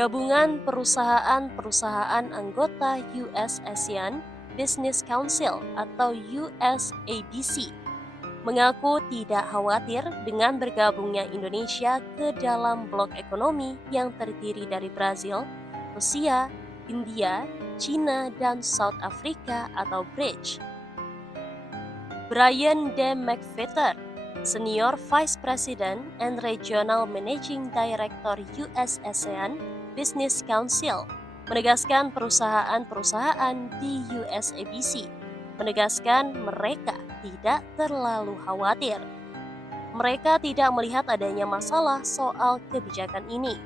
Gabungan perusahaan-perusahaan anggota US-ASEAN Business Council atau USABC mengaku tidak khawatir dengan bergabungnya Indonesia ke dalam blok ekonomi yang terdiri dari Brazil, Rusia, India, China, dan South Africa atau BRICS. Brian D. McVitter, Senior Vice President and Regional Managing Director US-ASEAN Business Council, menegaskan perusahaan-perusahaan di USABC menegaskan mereka tidak terlalu khawatir. Mereka tidak melihat adanya masalah soal kebijakan ini.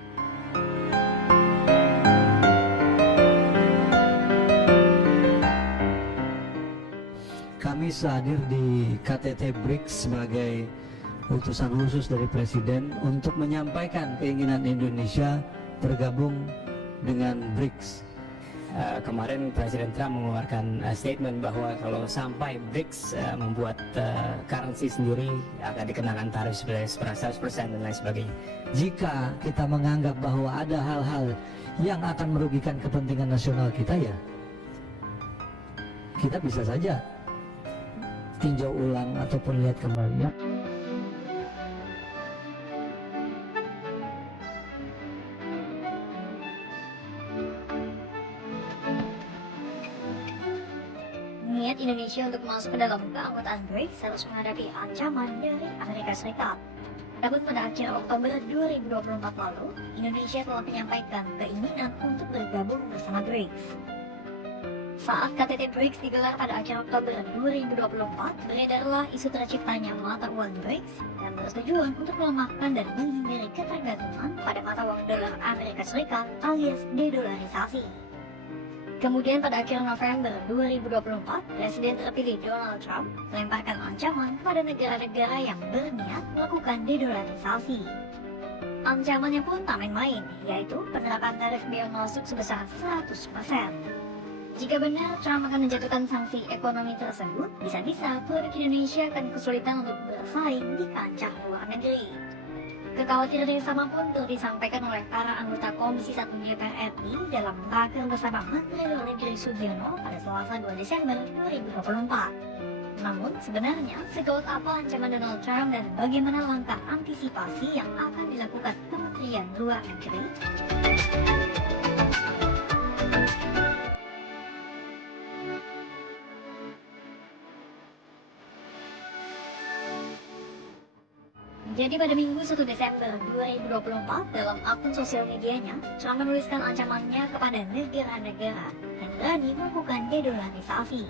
Kami hadir di KTT BRICS sebagai utusan khusus dari Presiden untuk menyampaikan keinginan Indonesia bergabung dengan BRICS. Kemarin Presiden Trump mengeluarkan statement bahwa kalau sampai BRICS membuat currency sendiri akan dikenakan tarif 100% dan lain sebagainya. Jika kita menganggap bahwa ada hal-hal yang akan merugikan kepentingan nasional kita, ya kita bisa saja tinjau ulang ataupun lihat kembali. Niat Indonesia untuk masuk ke dalam keanggotaan BRICS harus menghadapi ancaman dari Amerika Serikat. Namun pada akhir Oktober 2024 lalu, Indonesia telah menyampaikan keinginan untuk bergabung bersama BRICS. Saat KTT BRICS digelar pada akhir Oktober 2024, beredarlah isu terciptanya mata uang BRICS dan bertujuan untuk melemahkan dan menghindari ketergantungan pada mata uang dolar Amerika Serikat alias dedolarisasi. Kemudian pada akhir November 2024, Presiden terpilih Donald Trump melemparkan ancaman kepada negara-negara yang berniat melakukan dedolarisasi. Ancamannya pun tak main-main, yaitu penerapan tarif bea masuk sebesar 100%. Jika benar Trump akan menjatuhkan sanksi ekonomi tersebut, bisa-bisa produk Indonesia akan kesulitan untuk bersaing di kancah luar negeri. Kekhawatiran yang sama pun turut disampaikan oleh para anggota Komisi 1 DPR RI dalam raker bersama Menteri Luar Negeri Sudiono pada Selasa 2 Desember 2024. Namun sebenarnya segawat apa ancaman Donald Trump dan bagaimana langkah antisipasi yang akan dilakukan Kementerian Luar Negeri? Jadi pada Minggu 1 Desember 2024 dalam akun sosial medianya, Trump menuliskan ancamannya kepada negara-negara yang berani melakukan dedolarisasi.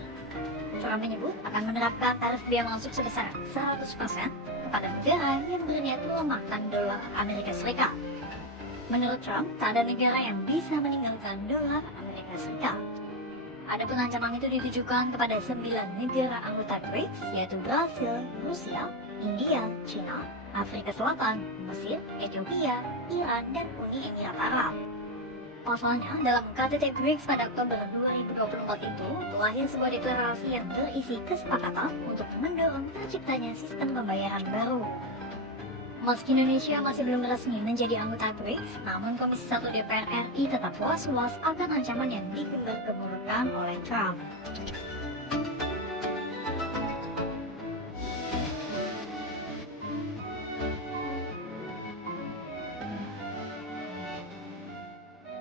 Trump menyebut akan menerapkan tarif bea masuk sebesar 100% kepada negara yang berniat melemahkan dolar Amerika Serikat. Menurut Trump, tak ada negara yang bisa meninggalkan dolar Amerika Serikat. Adapun ancaman itu ditujukan kepada 9 negara anggota BRICS, yaitu Brazil, Rusia, India, China, Afrika Selatan, Mesir, Ethiopia, Iran, dan Uni Emirat Arab. Pasalnya, dalam KTT BRICS pada Oktober 2024 itu, lahir sebuah deklarasi yang berisi kesepakatan untuk mendorong terciptanya sistem pembayaran baru. Meski Indonesia masih belum resmi menjadi anggota BRICS, namun Komisi 1 DPR RI tetap was-was akan ancaman yang digembar-gemburkan oleh Trump.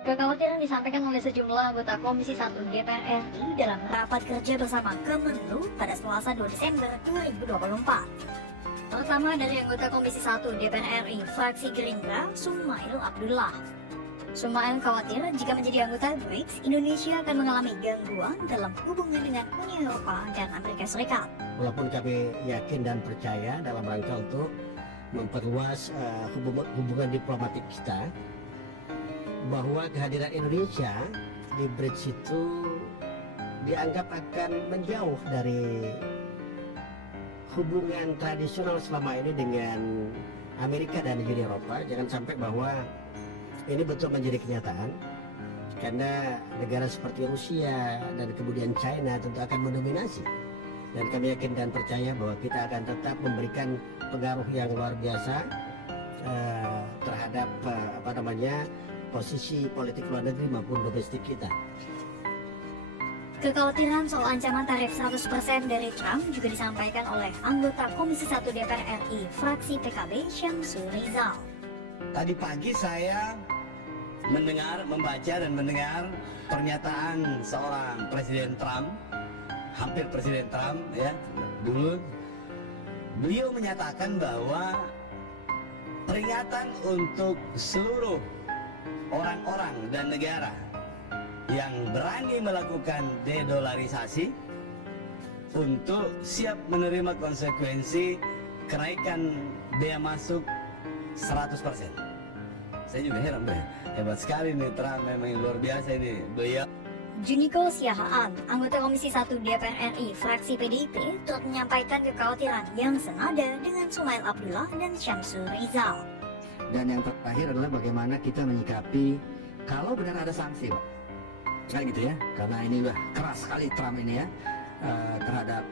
Kekhawatiran disampaikan oleh sejumlah anggota Komisi 1 DPR RI dalam rapat kerja bersama Kemenlu pada Selasa 2 Desember 2024. Pertama dari anggota Komisi 1 DPR RI fraksi Gerindra, Sumail Abdullah. Sumail khawatir jika menjadi anggota BRICS, Indonesia akan mengalami gangguan dalam hubungan dengan Uni Eropa dan Amerika Serikat. Walaupun kami yakin dan percaya dalam rangka untuk memperluas hubungan diplomatik kita, bahwa kehadiran Indonesia di BRICS itu dianggap akan menjauh dari hubungan tradisional selama ini dengan Amerika dan Uni Eropa. Jangan sampai bahwa ini betul menjadi kenyataan, karena negara seperti Rusia dan kemudian China tentu akan mendominasi. Dan kami yakin dan percaya bahwa kita akan tetap memberikan pengaruh yang luar biasa terhadap posisi politik luar negeri maupun domestik kita. Kekhawatiran soal ancaman tarif 100% dari Trump juga disampaikan oleh anggota Komisi 1 DPR RI fraksi PKB Syamsul Rizal. Tadi pagi saya membaca dan mendengar pernyataan seorang Presiden Trump, hampir Presiden Trump ya dulu. Beliau menyatakan bahwa peringatan untuk seluruh orang-orang dan negara yang berani melakukan dedolarisasi untuk siap menerima konsekuensi kenaikan bea masuk 100%. Saya juga heran deh, hebat sekali nih Trump, memang luar biasa ini beliau. Juniko Siahaan, anggota Komisi 1 DPR RI fraksi PDIP, turut menyampaikan kekhawatiran yang senada dengan Sumail Abdullah dan Syamsul Rizal. Dan yang terakhir adalah bagaimana kita menyikapi kalau benar ada sanksi, Pak. Kan gitu ya, karena ini udah keras sekali Trump ini ya terhadap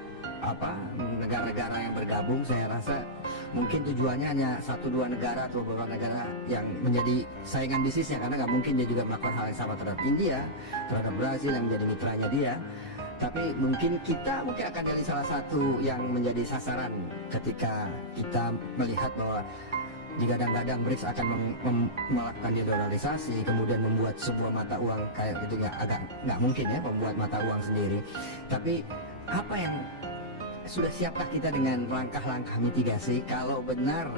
negara-negara yang bergabung. Saya rasa mungkin tujuannya hanya 1-2 negara atau beberapa negara yang menjadi saingan bisnisnya, karena nggak mungkin dia juga melakukan hal yang sama terhadap India, terhadap Brazil yang menjadi mitranya dia. Tapi mungkin kita akan jadi salah satu yang menjadi sasaran ketika kita melihat bahwa digadang-gadang BRICS akan melakukan dedolarisasi, kemudian membuat sebuah mata uang kayak gitu, nggak mungkin ya membuat mata uang sendiri. Tapi apa yang sudah siapkah kita dengan langkah-langkah mitigasi kalau benar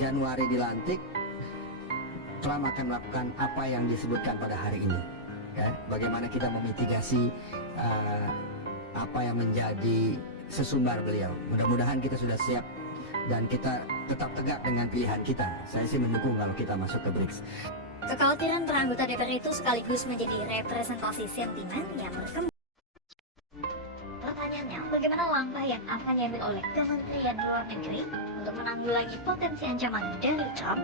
Januari dilantik, Trump akan melakukan apa yang disebutkan pada hari ini? Ya, bagaimana kita memitigasi apa yang menjadi sesumbar beliau? Mudah-mudahan kita sudah siap dan kita tetap tegak dengan pilihan kita. Saya sih mendukung kalau kita masuk ke BRICS. Kekhawatiran para anggota DPR itu sekaligus menjadi representasi sentimen yang berkembang. Pertanyaannya, bagaimana langkah yang akan diambil oleh Kementerian Luar Negeri untuk menanggulangi potensi ancaman dari Trump?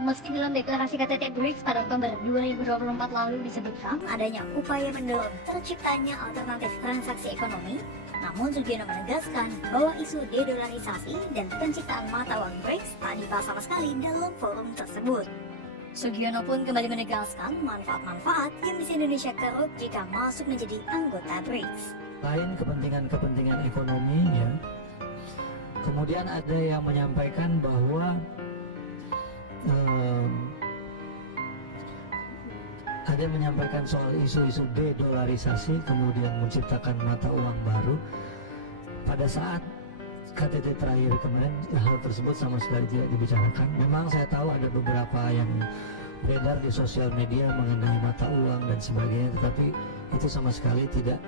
Meski dalam deklarasi KTT BRICS pada Oktober 2024 lalu disebutkan adanya upaya mendorong terciptanya alternatif transaksi ekonomi, namun Sugiono menegaskan bahwa isu dedolarisasi dan penciptaan mata uang BRICS tak dibahas sama sekali dalam forum tersebut. Sugiono pun kembali menegaskan manfaat-manfaat yang bisa Indonesia keruk jika masuk menjadi anggota BRICS. Lain kepentingan ekonomi ya. Kemudian ada yang menyampaikan bahwa ada yang menyampaikan soal isu-isu dedolarisasi, kemudian menciptakan mata uang baru. Pada saat KTT terakhir kemarin, hal tersebut sama sekali tidak dibicarakan. Memang saya tahu ada beberapa yang beredar di sosial media mengenai mata uang dan sebagainya, tetapi itu sama sekali tidak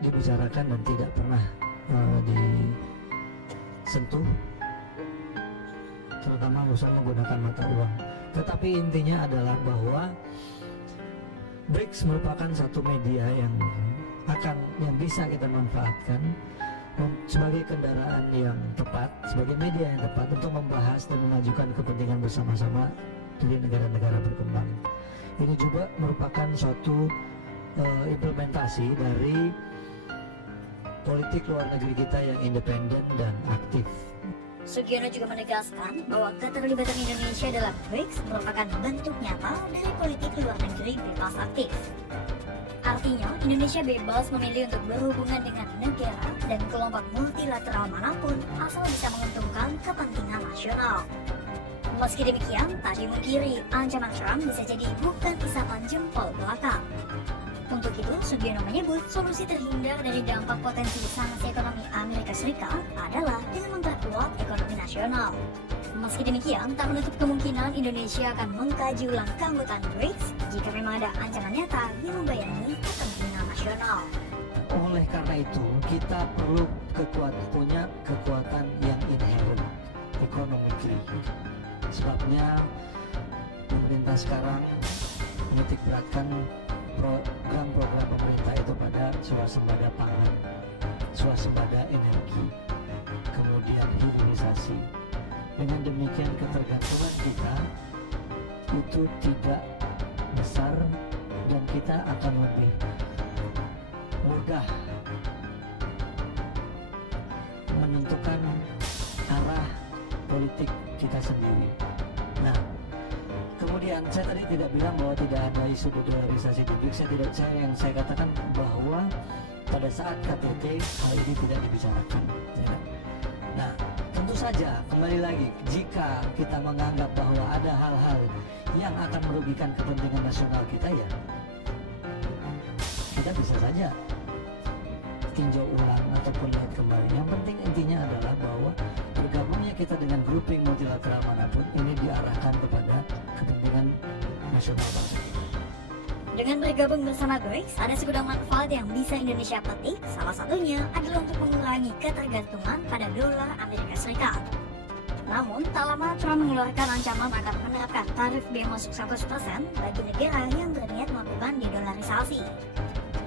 dibicarakan dan tidak pernah disentuh, terutama urusan menggunakan mata uang. Tetapi intinya adalah bahwa BRICS merupakan satu media yang bisa kita manfaatkan sebagai kendaraan yang tepat, sebagai media yang tepat untuk membahas dan memajukan kepentingan bersama-sama dari negara-negara berkembang. Ini juga merupakan suatu implementasi dari politik luar negeri kita yang independen dan aktif. Sugiono juga menegaskan bahwa keterlibatan Indonesia dalam BRICS merupakan bentuk nyata dari politik luar negeri bebas aktif. Artinya, Indonesia bebas memilih untuk berhubungan dengan negara dan kelompok multilateral manapun asal bisa menguntungkan kepentingan nasional. Meski demikian, tak dimungkiri ancaman Trump bisa jadi bukan isapan jempol belaka. Untuk itu, Sugiono menyebut solusi terhindar dari dampak potensi sanksi ekonomi Amerika Serikat adalah dengan memperkuat ekonomi nasional. Meski demikian, tak menutup kemungkinan Indonesia akan mengkaji ulang keanggotaan BRICS jika memang ada ancaman nyata yang membayangi kepentingan nasional. Oleh karena itu, kita perlu punya kekuatan yang inherent, economically. Sebabnya pemerintah sekarang menitik beratkan program-program pemerintah itu pada swasembada pangan, swasembada energi, kemudian hilirisasi. Dengan demikian ketergantungan kita itu tidak besar dan kita akan lebih mudah menentukan arah politik kita sendiri. Nah, kemudian saya tadi tidak bilang bahwa tidak ada isu dedolarisasi di BRICS. Saya katakan bahwa pada saat KTT hal ini tidak dibicarakan. Ya. Nah, tentu saja kembali lagi, jika kita menganggap bahwa ada hal-hal yang akan merugikan kepentingan nasional kita, ya kita bisa saja tinjau ulang ataupun lihat kembali. Yang penting intinya adalah bahwa bergabungnya kita dengan grouping multilateral manapun ini diarahkan kepada kepentingan nasional bangsa. Dengan bergabung bersama BRICS, ada segudang manfaat yang bisa Indonesia petik. Salah satunya adalah untuk mengurangi ketergantungan pada dolar Amerika Serikat. Namun, tak lama Trump mengeluarkan ancaman akan menerapkan tarif biaya masuk 100% bagi negara yang berniat melakukan dedolarisasi.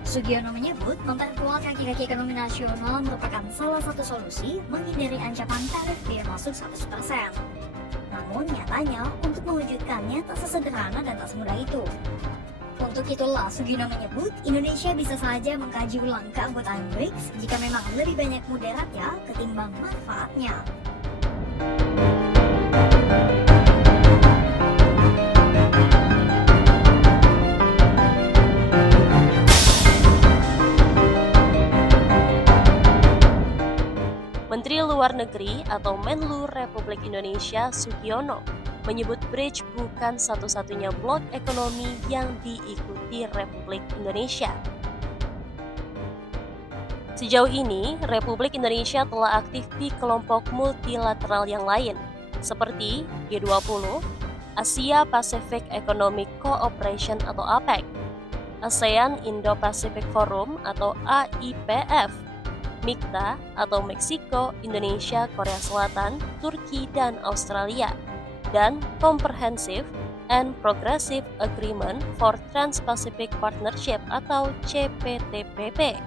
Sugiono menyebut memperkuat kaki-kaki ekonomi nasional merupakan salah satu solusi menghindari ancaman tarif biaya masuk 100%. Namun nyatanya untuk mewujudkannya tak sesederhana dan tak semudah itu. Untuk itulah Sugiono menyebut Indonesia bisa saja mengkaji ulang keanggotaan BRICS jika memang lebih banyak mudaratnya ketimbang manfaatnya. Menteri Luar Negeri atau Menlu Republik Indonesia Sugiono menyebut BRICS bukan satu-satunya blok ekonomi yang diikuti Republik Indonesia. Sejauh ini, Republik Indonesia telah aktif di kelompok multilateral yang lain, seperti G20, Asia Pacific Economic Cooperation atau APEC, ASEAN Indo-Pacific Forum atau AIPF, MIKTA atau Meksiko, Indonesia, Korea Selatan, Turki, dan Australia, dan Comprehensive and Progressive Agreement for Trans-Pacific Partnership atau CPTPP.